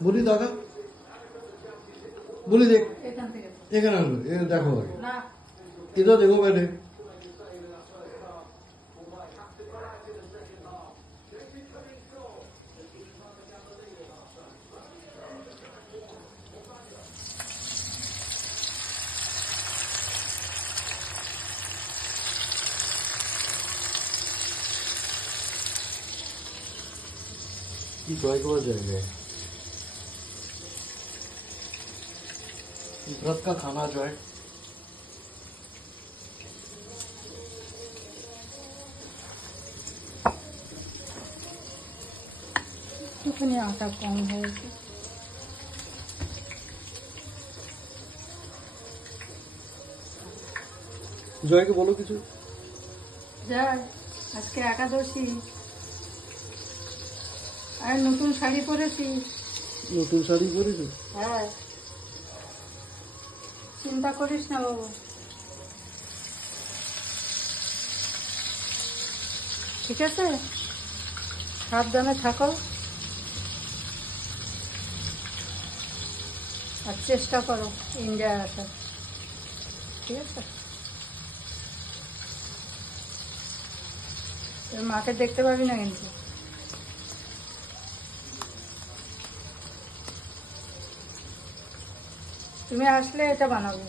বলি দাদা বলি দেখ এখান থেকে এখানে আনবে দেখো আগে না এটা দেখো बैठे जॉय को जाएंगे व्रत का खाना जॉय একটুখানি আটা কম হয়েছে। জয়কে বলো কিছু যাই আজকে একাদশী আর নতুন শাড়ি পরেছি। নতুন শাড়ি পরেছো হ্যাঁ চিন্তা করিস না বাবু, ঠিক আছে? সাবধানে থাকো আর চেষ্টা করো ইন্ডিয়ায় আসার, ঠিক আছে? তোর মাকে দেখতে পাবি না কিন্তু। তুমি আসলে এটা বানাবো।